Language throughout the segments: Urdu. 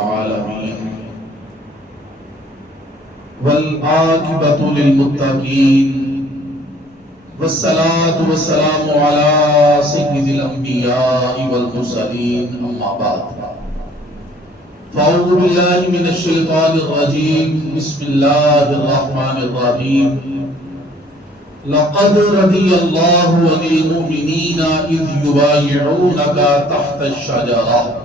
العالمين والعاقبة للمتقين والصلاة والسلام على سيد الأنبياء والمرسلين أما بعد فأعوذ بالله من الشيطان الرجيم بسم الله الرحمن الرحيم لقد رضي الله عن المؤمنين إذ يبايعونك تحت الشجرة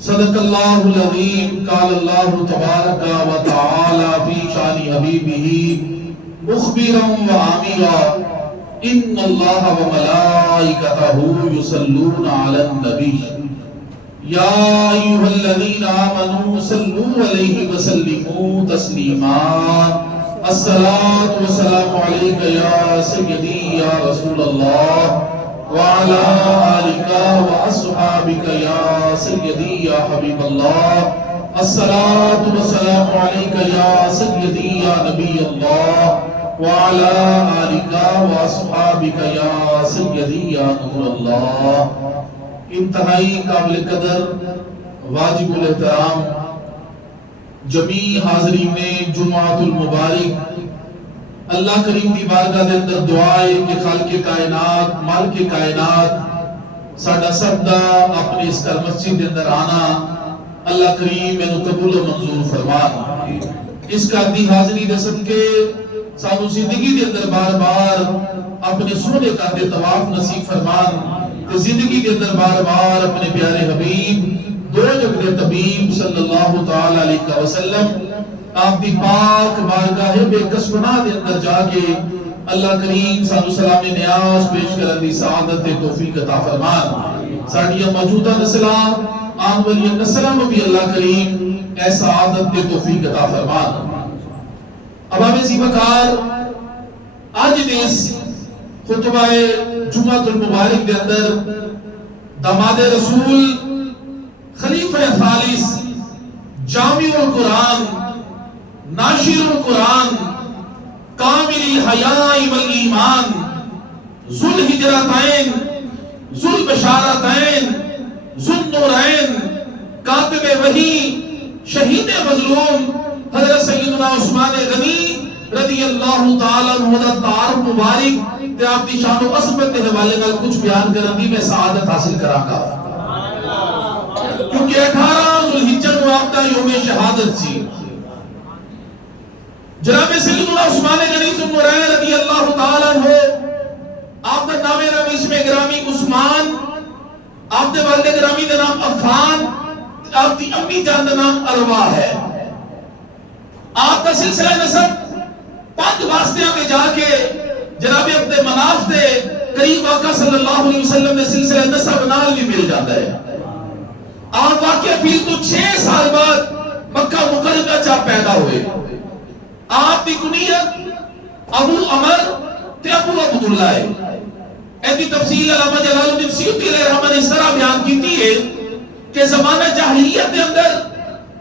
صدق الله العظيم قال الله تبارك وتعالى في شان حبيبه مخبرا وآمرا إن الله وملائكته يصلون على النبي يا أيها الذين آمنوا صلوا عليه وسلموا تسليما الصلاة والسلام عليك يا سيدي يا رسول الله وعلى آلك وأصحابك يا سيدي يا حبيب الله الصلاة والسلام عليك يا سيدي يا نبي الله وعلى آلك وأصحابك يا سيدي يا نور الله انتہائی قابل قدر واجب الاحترام جمیع حاضرین جمعۃ المبارک اللہ کریم دی بارگاہ دے اندر دعائے کہ خالق کائنات مالک کائنات ساڈا سب دا اپنی اس کر مسجد دے اندر آنا اللہ کریم اینو قبول و منظور فرمان اس کا دی حاضری دے صدقے سانو زندگی دے اندر بار بار اپنے سونے کا دے طواف نصیب فرمان کہ زندگی کے اندر بار بار اپنے پیارے حبیب دو جگ دے طبیب صلی اللہ تعالی علیہ وسلم آپ دی پاک بارگاہ بے کس گناہ دے اندر جا کے اللہ کریم سانو سلام نیاز پیش کرن دی سعادت دے توفیق عطا فرمان ساڈیاں موجودہ نسلاں آن والی نسلاں بھی اللہ کریم اے سعادت دے توفیق عطا فرمان اب زی بکار آج اس خطبہ جمعۃ المبارک دے اندر داماد رسول خلیفہ ثالث جامع القرآن ناشر القرآن کامل الحیاء والایمان ذو الہجرتین ذو البشارتین ذو النورین کاتب وحی شہید مظلوم حضرت سیدنا عثمان غنی رضی اللہ تعالیٰ عنہ دا تعارف مبارک تے آپ دی شان و عظمت کے حوالے نال کچھ بیان کرن دی میں سعادت حاصل کراں گا کیونکہ 18 ذوالحجہ نو آپ دا یوم شہادت سی جناب سیدنا عثمان غنی ذوالنورین رضی اللہ تعالیٰ عنہ آپ دا نام رمیش میں گرامی عثمان آپ دے والد گرامی دا نام عفان آپ دی امی جان دا نام اروا ہے آپ کا سلسلہ نسب 5 واسطیاں میں جا کے جناب عبد مناف دے قریب آقا صلی اللہ علیہ وسلم نے سلسلہ نسب نال بھی مل جاتا ہے آپ واقعہ پھر تو 6 سال بعد مکہ مکرمہ چاہ پیدا ہوئے آپ کی کنیت ابو عمر تے ابو عبداللہ ہے ایدی تفصیل علامہ جلال الدین سیوطی علیہ رحمہ نے اس طرح بیان کیتی ہے کہ زمانہ جاہلیت کے اندر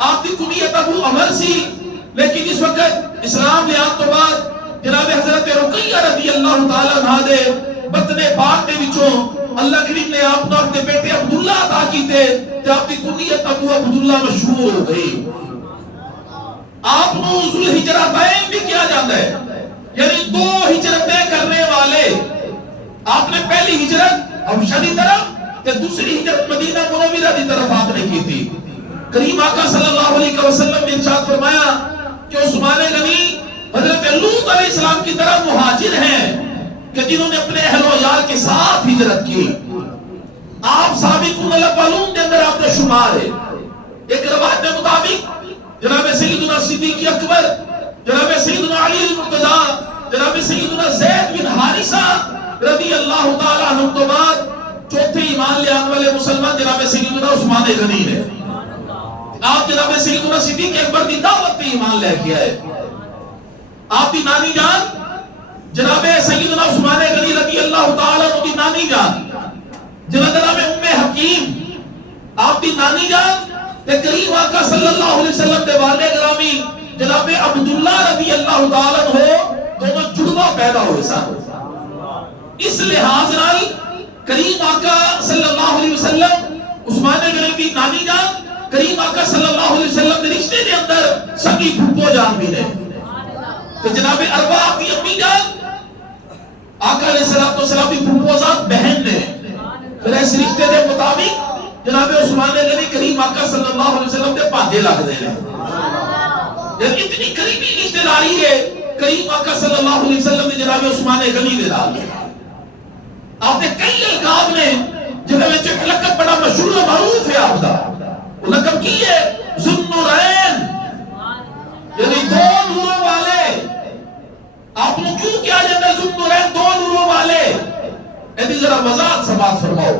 آپ کی کنیت ابو عمر سی لیکن اس وقت اسلام لے آپ تو بعد جناب حضرت رقیہ رضی اللہ تعالیٰ عنہ دے بطن پاک دے وچوں اللہ کریم نے آپ نے اپنے بیٹے عبداللہ عطا کیتے تے آپ کی کنیت ابو عبداللہ مشہور ہو گئی آپ نو ذوالحجرتین بھی کیا جاتا ہے یعنی 2 ہجرتیں کرنے والے آپ نے پہلی ہجرت حبشہ دی طرف تے دوسری ہجرت مدینہ منورہ دی طرف آپ نے کی تھی کریم آقا صلی اللہ علیہ وسلم نے ارشاد فرمایا کہ عثمان غنی حضرت لوط علیہ السلام کی طرح مہاجر ہیں کہ جنہوں نے اپنے اہل و عیال کے ساتھ ہجرت کی آپ سابقون الاولون کے اندر آپ کا شمار ہے ایک روایت کے مطابق جناب سیدنا صدیق اکبر جناب سیدنا علی المرتضی جناب سیدنا زید بن حارثہ رضی اللہ تعالیٰ عنہ تو بعد چوتھے ایمان لے آنے والے مسلمان جناب سیدنا عثمان غنی ہے آپ جناب سیدنا صدیق اکبر دی دعوت پہ ایمان لے کیا ہے آپ دی نانی جان جناب سیدنا عثمان غنی رضی اللہ تعالیٰ عنہ دی نانی جان جناب ام حکیم آپ دی نانی جان تے کریم آقا صلی اللہ علیہ وسلم دے والد گرامی جناب عبداللہ رضی اللہ تعالیٰ عنہ دونوں جڑوا پیدا ہوئے سن اس لحاظ نال کریم آقا صلی اللہ علیہ وسلم عثمان غنی دی نانی جان کریم آقا صلی اللہ علیہ وسلم نے رشتے دے اندر سگی پھپھو جان بھی نے تو جناب ارباب کی امی جان آقا علیہ السلام کی پھپھو ذات بہن نے پھر اس رشتے دے مطابق جناب عثمان غنی کریم آقا صلی اللہ علیہ وسلم کے پانجے لگ دے ہیں جب اتنی قریبی رشتے داری ہے کریم آقا صلی اللہ علیہ وسلم نے جناب عثمان غنی دے ڈال آپ نے کئی القاب نے جنہوں میں ایک لقب بڑا مشہور و معروف ہے آپ دا وہ لقب کی ہے ذوالنورین یعنی دو نوروں والے آپ نے کیوں کیا جاتا ہے ذوالنورین دو نوروں والے ایدی ذرا وضاحت سماعت فرماؤ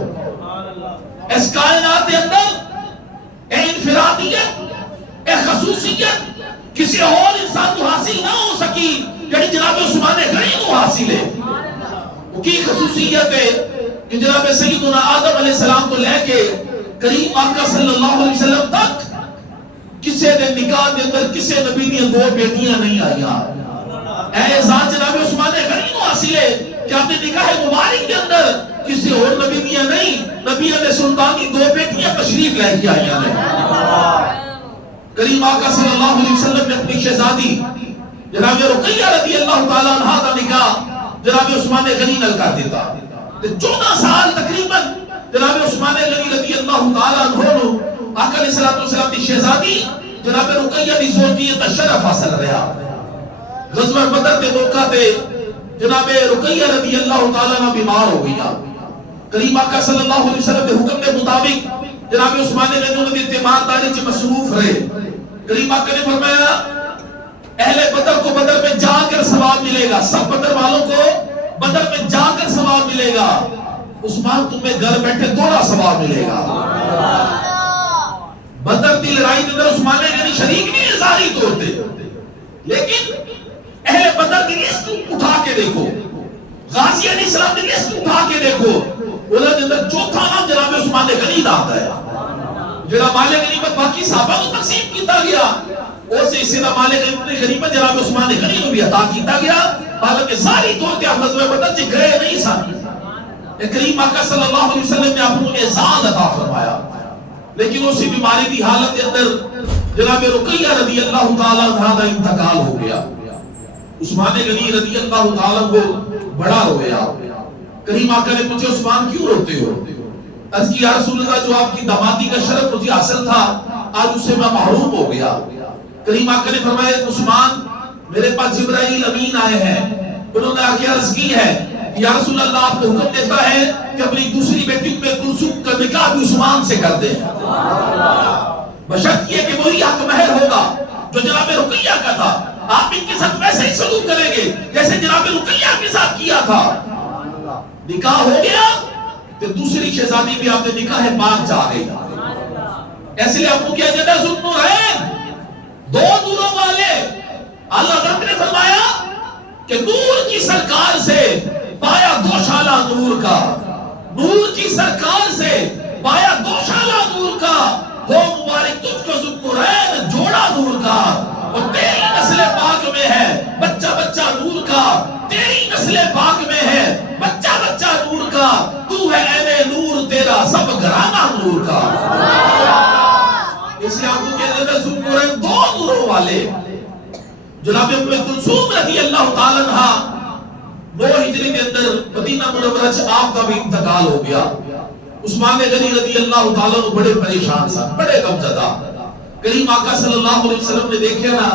اس کائنات کے اندر اے انفرادیت اے خصوصیت کسی اور انسان کو حاصل نہ ہو سکی یعنی جناب عثمان غنی کو حاصل ہے وہ کی خصوصیت ہے کہ جناب سیدنا آدم علیہ السلام تو لے کے کریم آقا صلی اللہ علیہ وسلم تک کسے دے نکاح دے اندر کسے نبی دیا دو بیٹیاں نہیں آئیاں اے ذات جناب عثمان غنی کو حاصل ہے کہ آپ نے نکاح مبارک کے اندر کسی اور نبی دیا نہیں نبی علیہ سلطان کی دو بیٹیاں تشریف لے کے آئیاں نے کریم آقا صلی اللہ علیہ وسلم نے اپنی شہزادی جناب رقیہ رضی اللہ تعالیٰ عنہ کا نکاح جناب عثمان غنی نل کر دیتا 14 سال تقریباً جناب عثمان غنی رضی اللہ تعالیٰ عنہ آقا علیہ السلام کی شہزادی جناب رقیہ دی زوجیت شرف حاصل رہا غزوہ بدر کے موقع تے جناب رقیہ رضی اللہ تعالیٰ عنہ بیمار ہو گئی کریم آقا صلی اللہ علیہ وسلم کے حکم کے مطابق جناب عثمان غنی نے تیمارداری سے مصروف رہے کریم آقا نے فرمایا اہل بدر کو بدر میں جا کر ثواب ملے گا سب بدر والوں کو بدر میں جا کر ثواب ملے گا عثمان تمہیں گھر بیٹھے تھوڑا ثواب ملے گا بدر کی لڑائی کے اندر عثمان غنی شریک نہیں ہے ظاہری طور پہ لیکن اہل بدر کی لسٹ اٹھا کے دیکھو غازی علیہ السلام کی لسٹ اٹھا کے دیکھو انہوں نے اندر چوتھا نام جناب عثمان غنی داتا ہے جناب مال غنیمت باقی صحابہ کو تقسیم کیتا گیا اور سے اسی طرح مال غنیمت جناب عثمان غنی کو بھی عطا کیتا گیا حالانکہ ظاہری طور پہ غزوہ بدر سے گئے نہیں سن کریم آقا صلی اللہ علیہ وسلم نے آپ کو اعزاز عطا فرمایا لیکن اسی بیماری کی حالت کے اندر جناب رقیہ رضی اللہ تعالیٰ عنہ کا انتقال ہو گیا عثمان غنی رضی اللہ تعالیٰ کو بڑا رویا کریم آقا نے پوچھا عثمان کیوں روتے ہو عرض کی یا رسول اللہ جو آپ کی دامادی کا شرف مجھے حاصل تھا آج اس سے میں محروم ہو گیا کریم آقا نے فرمایا عثمان میرے پاس جبرائیل امین آئے ہیں انہوں نے آگے عرض کی ہے یا رسول اللہ آپ کو حکم دیتا ہے کہ اپنی دوسری بیٹی ام کلثوم کا نکاح بھی عثمان سے کر دیں بشرط یہ کہ وہی حق مہر ہوگا جو جناب رقیہ کا تھا آپ ان کے ساتھ ویسے ہی سلوک کریں گے جیسے جناب رقیہ کے ساتھ کیا تھا نکاح ہو گیا تو دوسری شہزادی بھی آپ نے نکاح پاک چاہ گئی ایسے لئے آپ کو کیا جاتا ہے ذوالنورین دو نوروں والے اللہ حضرت نے فرمایا کہ نور کی سرکار سے پایا دوشالہ نور کا نور کی سرکار سے پایا دوشالہ نور کا ہو مبارک تجھ کو ذوالنورین جوڑا نور کا اور تیری نسل پاک میں ہے بچہ بچہ نور کا تیری نسل پاک میں ہے بچہ بچہ نور کا تو ہے اے نور تیرا سب گھرانہ نور کا اس لیے آپ کو کہتے ہیں ذوالنورین دو نوروں والے جناب ام کلثوم رضی اللہ تعالیٰ عنہ 9 ہجری کے اندر مدینہ منورہ سے آپ کا بھی انتقال ہو گیا عثمان غنی رضی اللہ تعالیٰ عنہ بڑے پریشان تھا بڑے غمزدہ کریم آقا صلی اللہ علیہ وسلم نے دیکھا نا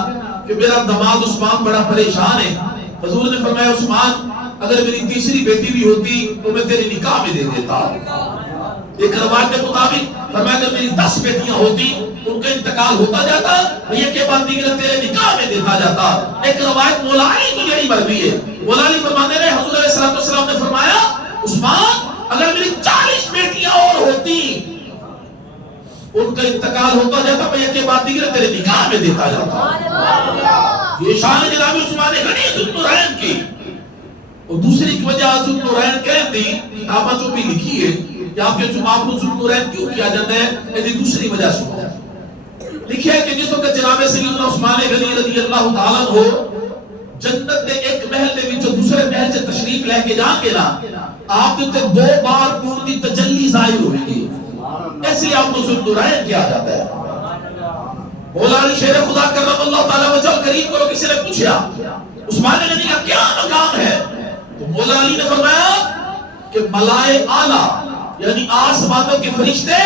کہ میرا داماد عثمان بڑا پریشان ہے حضور نے فرمایا عثمان اگر میری تیسری بیٹی بھی ہوتی تو میں تیری نکاح میں دے دیتا ایک روایت کے مطابق فرمایا اگر میری 10 بیٹیاں ہوتی ان کا انتقال ہوتا جاتا یہ کے بعد دیگر تیرے نکاح میں دیتا جاتا ایک روایت مولا علی کو جڑی مروی ہے مولا علی فرمانے رہے حضور علیہ السلام نے فرمایا عثمان اگر میری 40 بیٹیاں اور ہوتی ان کا انتقال ہوتا جاتا میں یہ کے بعد دیگر تیرے نکاح میں دیتا جاتا یہ شان جناب عثمان غنی ذوالنورین کی اور دوسری کی وجہ ذوالنورین کہہ دی کتابہ جو بھی لکھی ہے کہ آپ کے جمعہ کو ذوالنورین کیوں کیا جاتا ہے یہ دوسری وجہ سے لکھے کہ جس وقت جناب سیدنا عثمان غنی رضی اللہ تعالیٰ ہو جنت دے ایک محل دے بھی جو دوسرے محل سے تشریف لے کے جا کے نا آپ کے 2 بار نور کی تجلی ظاہر ہوئی گی اس لیے آپ کو ذوالنورین کیا جاتا ہے مولا علی شیر خدا کرم اللہ تعالیٰ وجہ کریم کو کسی نے پوچھا عثمان غنی کا کیا مقام ہے، تو مولا علی نے فرمایا کہ ملائے اعلیٰ یعنی آسمانوں کے فرشتے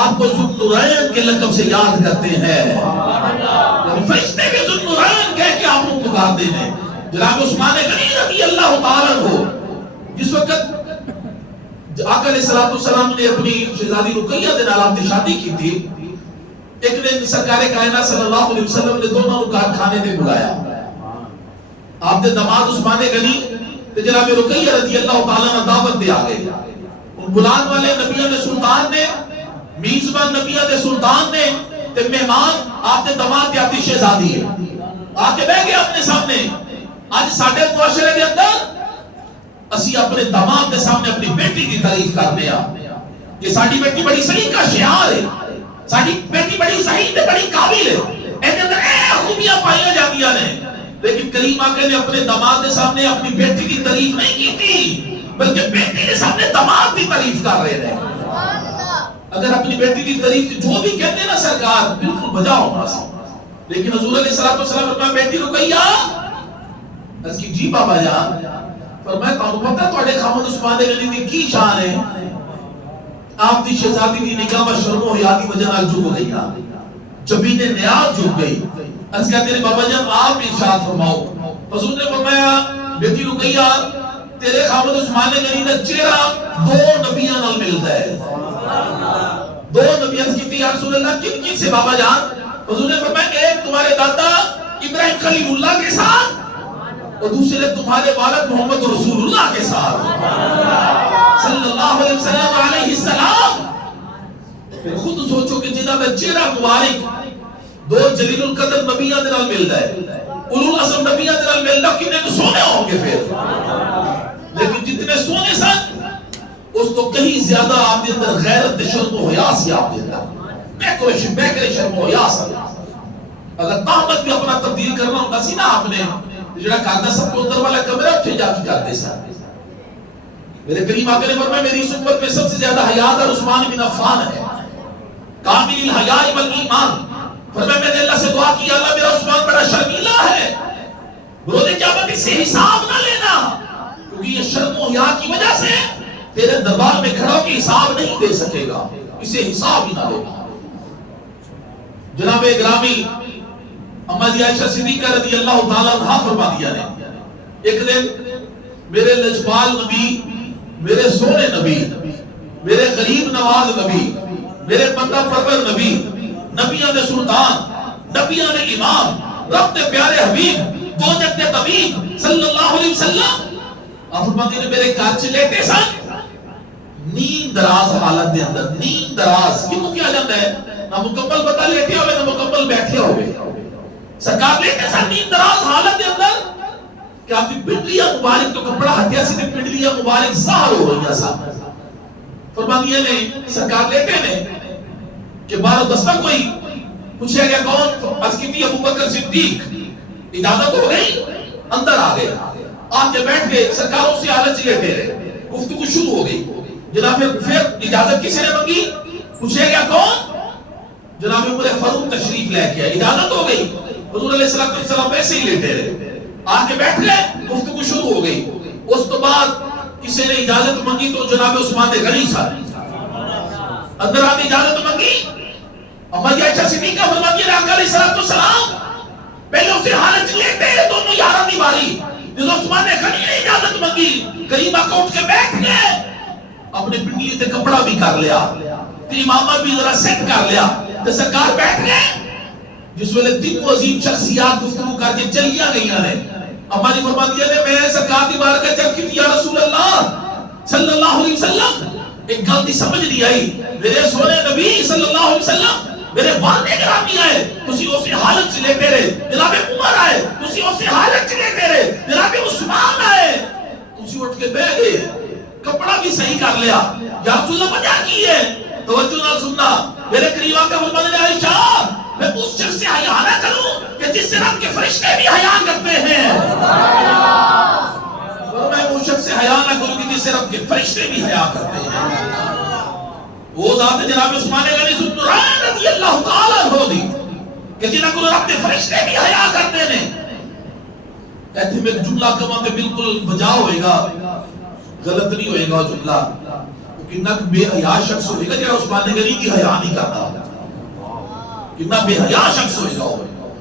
آپ کو ذوالنورین کے لقب سے یاد کرتے ہیں، یعنی فرشتے بھی ذوالنورین کہہ کے آپ کو پکارتے ہیں۔ جناب عثمان غنی رضی اللہ تعالیٰ عنہ جس وقت آقا علیہ السلام نے اپنی شہزادی رقیہ دے نال آپ نے شادی کی تھی، ایک دن سرکار کائنات صلی اللہ علیہ وسلم نے دونوں نکات کھانے نے بلایا، آپ نے داماد عثمان غنی تے جناب رقیہ رضی اللہ تعالیٰ عنہ دعوت دے آگے، ان بلان والے نبیوں نے سلطان نے میزبان نبیوں نے سلطان نے تے مہمان آپ نے داماد آپ کی شہزادی ہے آکے بیٹھ گئے اپنے سامنے۔ آج ساڑھے معاشرے کے اندر اسی اپنے داماد کے سامنے اپنی بیٹی کی تعریف کرنے کہ ساڑھی بیٹی بڑی صحیح کا شعار ہے، ساڑھی بیٹی بڑی صحیح تے بڑی قابل ہے، ایک اندر خوبیاں پائیاں جاتی ہیں، لیکن کریم آقا نے اپنے داماد کے سامنے اپنی بیٹی کی تعریف نہیں کی تھی بلکہ بیٹی کے سامنے داماد کی تعریف کر رہے ہیں۔ اگر اپنی بیٹی کی تعریف جو بھی کہتے ہیں نا سرکار بالکل بجا ہونا سی، لیکن حضور علیہ السلام فرمایا بیٹی رقیہ اس کی جی بابا جان فرمایا تانوں پتہ تواڈے خامد عثمان غنی دی کی شان ہے، آپ دی شہزادی دی نگاہ میں شرم و حیا دی وجہ نال جھک گئی، جبین نیاز جھک گئی۔ اس کہتے ہیں بابا جان آپ ارشاد فرماؤ، حضور نے فرمایا بیٹی رقیہ تیرے خامد عثمان غنی دا چہرہ دو نبیوں نال ملتا ہے، دو نبیوں کی یا رسول اللہ کن کن سے بابا جان؟ حضور نے فرمایا ایک تمہارے دادا ابراہیم خلیل اللہ کے ساتھ اور دوسرے تمہارے والد محمد رسول اللہ کے ساتھ صلی اللہ علیہ وسلم علیہ السلام۔ پھر خود سوچو کہ جنہ میں چہرہ مبارک دو جلیل القدر نبیوں نال ملتا ہے، اولو العزم نبیوں نال ملتا، کتنے سونے ہوں گے پھر، لیکن جتنے سونے سن اس تو کہیں زیادہ آپ کے اندر غیرت شرم و حیا سی، آپ کے اندر میں شرم و حیا سی۔ اگر طاقت بھی اپنا تبدیل کرنا ہوتا سی نا آپ نے جڑا کرنا سب کو اندر والا کمرہ اٹھے جا کے کرتے سا۔ میرے کریم آقا نے فرمایا میری اس امت میں سب سے زیادہ حیادار عثمان بن عفان ہے، کامل الحیاء والایمان۔ فرمایا میں نے اللہ سے دعا کی اللہ میرا عثمان بڑا شرمیلا ہے، روز قیامت اس سے حساب نہ لینا، کیونکہ یہ شرم و حیا کی وجہ سے تیرے دربار میں کھڑا ہو کے حساب نہیں دے سکے گا، اسے حساب ہی نہ لینا۔ جناب گرامی اما جی عائشہ صدیقہ رضی اللہ تعالیٰ عنہ فرما دیا نے ایک دن میرے لجپال نبی، میرے سونے نبی، میرے غریب نواز نبی، میرے بندہ پرور نبی، نبیوں نے سلطان، نبیوں نے امام، رب کے پیارے حبیب، دو جگ کے طبیب صلی اللہ علیہ وسلم آپ فرماتے ہیں میرے گھر چ لیٹے سن، نیند دراز حالت دے اندر، نیند دراز کیوں کیا جاتا ہے نہ مکمل بتا لیٹے ہوئے نہ مکمل بیٹھے ہوئے، سرکار لیٹے سن نیند دراز حالت دے اندر کہ آپ کی پنڈلیاں مبارک تو کپڑا ہتھیا سے پنڈلیاں مبارک ظاہر ہو رہی ہیں صاحب۔ فرمایا نے سرکار لیٹے نے کہ بارہ دستہ کوئی پوچھا گیا کون؟ عرض کی تھی ابو بکر صدیق، اجازت ہو گئی، اندر آ گئے، آ کے بیٹھ گئے، سرکار اسی حالت سے لیٹے رہے، گفتگو شروع ہو گئی۔ جناب پھر اجازت کسی نے مانگی؟ پوچھے گیا کون؟ جناب عمر فاروق تشریف لے کے آئے، اجازت ہو گئی، حضور علیہ السلام ویسے ہی لیٹے رہے، آ کے بیٹھ گئے، گفتگو شروع ہو گئی۔ اس تو بعد کسی نے اجازت مانگی تو جناب عثمان غنی صاحب اندر آ کے اجازت مانگی، اما جی عائشہ صدیقہ فرماتی ہے آقا علیہ السلام پہلے اسی حالت لیٹے دونوں یارہ دی باری، جب عثمان غنی نے اجازت مانگی کریم آقا اٹھ کے بیٹھ گئے، اپنے پنڈلی تے کپڑا بھی کر لیا، امامہ بھی ذرا سیٹ کر لیا، تو سرکار بیٹھ گئے۔ جس ویلے تین عظیم شخصیات گفتگو کر کے چلیاں گئیاں نے، اما جی فرماتی ہے میں سرکار دی بارگاہ چل کی یا رسول اللہ صلی اللہ علیہ وسلم ایک غلطی سمجھ نہیں آئی، میرے سونے نبی صلی اللہ علیہ وسلم میرے والد گرامی آئے تسی اسی حالت سے لیٹے رہے، جناب عمر آئے تسی اسی حالت سے لیٹے رہے، جناب عثمان آئے تسی اٹھ کے بیٹھ گئے، کپڑا بھی صحیح کر لیا، یا رسول اللہ وجہ کی ہے؟ توجہ نہ سننا، میرے کریم آقا فرماتے ہیں عائشہ میں اس شخص سے حیا نہ کروں کہ جس سے رب کے فرشتے بھی حیا کرتے ہیں، اور میں اس شخص سے حیا نہ کروں کہ جس سے رب کے فرشتے بھی حیا کرتے ہیں۔ وہ ذات جناب عثمان غنی ذوالنورین رضی اللہ تعالیٰ عنہ دی کہ جنہاں کو رب دے فرشتے بھی حیا کرتے ہیں. کہتے ہیں ایک جملہ کما کے بالکل بجا ہوئے گا، غلط نہیں ہوئے گا وہ جملہ. کتنا بے حیا شخص ہوئے گا جہاں عثمان غنی کی حیا نہیں کرتا. کتنا بے حیا شخص ہوئے گا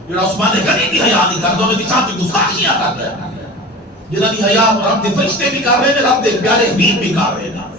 جہاں عثمان غنی کی حیا نہیں کرتا، انہیں چاہتے گستاخیاں کرتا ہے. جنہاں کی حیا رب دے فرشتے بھی کر رہے ہیں، رب دے پیارے حبیب بھی کر رہے ہیں.